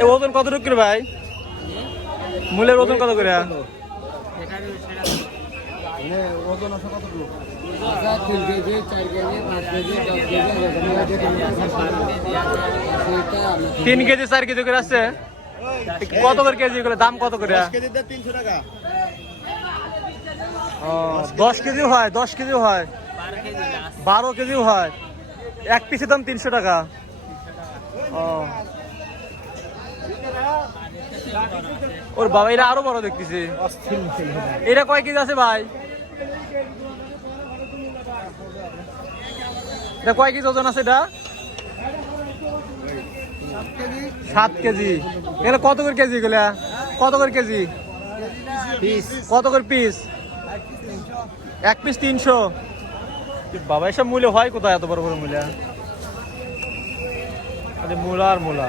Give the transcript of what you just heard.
এ ওজন কত করে ভাই? মূলের ওজন কত করে? তিন কেজি চার KG KG KG KG KG করে আছে? কত করে কেজি করে? দাম কত করে? দশ কেজি হয় দশ কেজি হয়। বারো কেজিও হয়। এক পিসের দাম তিনশো টাকা। ও ওর বাবা, এরা আরও বড় দেখতেছি। এটা কয় কেজি আছে ভাই? এটা কয় কেজি ওজন আছে এটা? সাত কেজি। এগুলো কত করে কেজি এগুলা? কত করে কেজি? কত করে পিস এক পিস তিনশো। বাবা, এসব মূল্য হয় কোথায় এত বড় বড় মূল্য? মূলা আর মূলা।